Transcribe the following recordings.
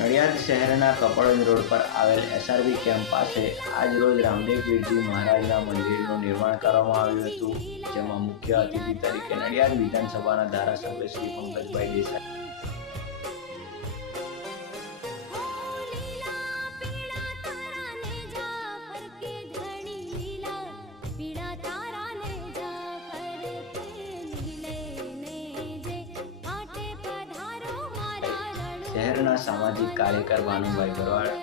નડિયાદ શહેરના કપડવંજ રોડ પર આવેલ એસઆરબી કેમ્પ પાસે આજ રોજ રામદેવ પીરજી મહારાજના મંદિરનું નિર્માણ કરવામાં આવ્યું હતું, જેમાં મુખ્ય અતિથિ તરીકે નડિયાદ વિધાનસભાના ધારાસભ્ય શ્રી પંકજભાઈ દેસાઈ શહેરના સામાજિક કાર્યકર ભાનુભાઈ ભરવાડ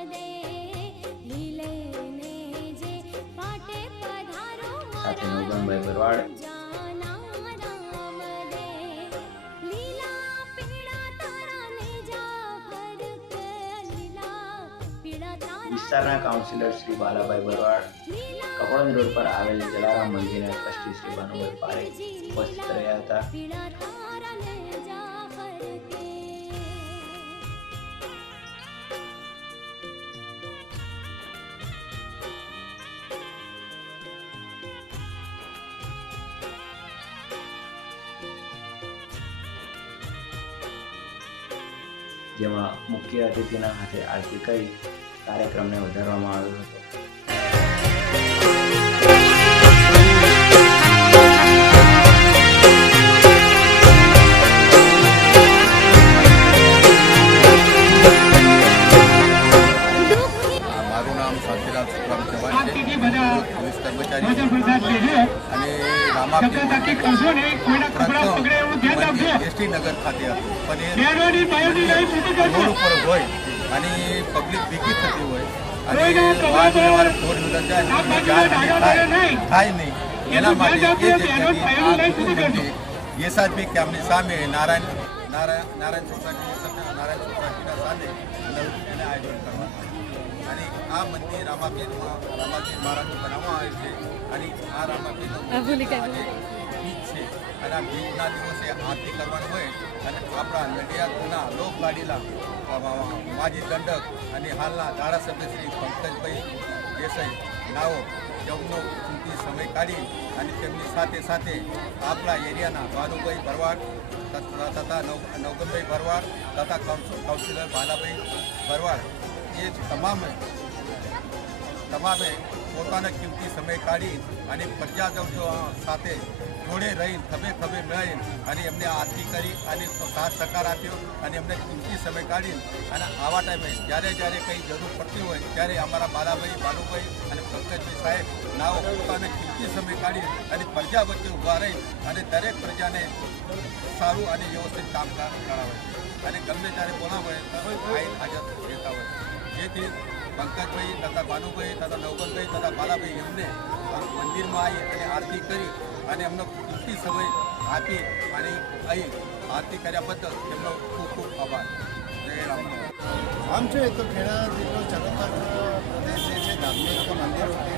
સાથે નવગણભાઈ ભરવાડ વિસ્તારના કાઉન્સિલર શ્રી બાલાભાઈ ભરવાડ કપડન રોડ પર આવેલ જલારામ મંદિરના ટ્રસ્ટી શ્રી ભાનુભાઈ પારેખ ઉપસ્થિત રહ્યા હતા. જેમાં મુખ્ય અતિથિના હાથે આરતી કરી કાર્યક્રમને વધારવામાં આવ્યો હતો. મારું નામ શાંતિલાલ સુખરામ ચૌહાણ છે. પોલીસ કર્મચારી અને એસટી નગર ખાતે હતું. પણ એ ઉપર હોય. અને પબ્લિક ભેગી થતી હોય. અને ફોર વ્હીલર જાય થાય થાય નહીં. એના માટે એ જગ્યાથી આ મંદિર યેસાદબી કેમ્પની સામે નારાયણ નારાયણ નારાયણ સોસાયટી નારાયણ સોસાયટીના સામે એને આયોજન કરવામાં અને આ મંદિર રામાબેન રામાબેન મહારાજ બનાવવામાં આવે છે. અને આ રામા આજે બીજ છે. અને આ બીજના દિવસે આરતી કરવાની હોય અને આપણા નડિયાદના લોકલાડીલા માજી દંડક અને હાલના ધારાસભ્ય શ્રી પંકજભાઈ દેસાઈ નાઓ તેમનો કિંમતી સમય કાઢી અને તેમની સાથે સાથે આપણા એરિયાના ભાનુભાઈ ભરવાડ તથા તથા નવ નવગનભાઈ ભરવાડ તથા કાઉન્સિલ કાઉન્સિલર બાલાભાઈ ભરવાડ એ તમામે તમામે પોતાનો કિંમતી સમય કાઢી અને પ્રજાજનો સાથે જોડે રહી ખભે ખભે મળી અને એમને આરતી કરી અને સાથ સહકાર આપ્યો અને એમને કિંમતી સમય કાઢી અને આવા ટાઈમે જ્યારે જ્યારે કંઈ જરૂર પડતી હોય ત્યારે અમારા બાલાભાઈ, ભાનુભાઈ અને પંકજભાઈ સાહેબ નાઓ પોતાને કિંમતી સમય કાઢી અને પ્રજા વચ્ચે ઊભા રહી અને દરેક પ્રજાને સારું અને વ્યવસ્થિત કામ કરાવે અને ગમે ત્યારે બોલાવે આઈ હાજર રહેતા હોય જેથી પંકજભાઈ તથા ભાનુભાઈ તથા નવકનભાઈ તથા બાલાભાઈ એમને મંદિરમાં આવી અને આરતી કરી અને એમનો કિંમતી સમય આપી અને અહીં આરતી કર્યા બદલ એમનો ખૂબ ખૂબ આભાર. જય રામ આમ છે તો ખેડા જિલ્લો ચરોતર પ્રદેશ જે છે, ધાર્મિક મંદિરોથી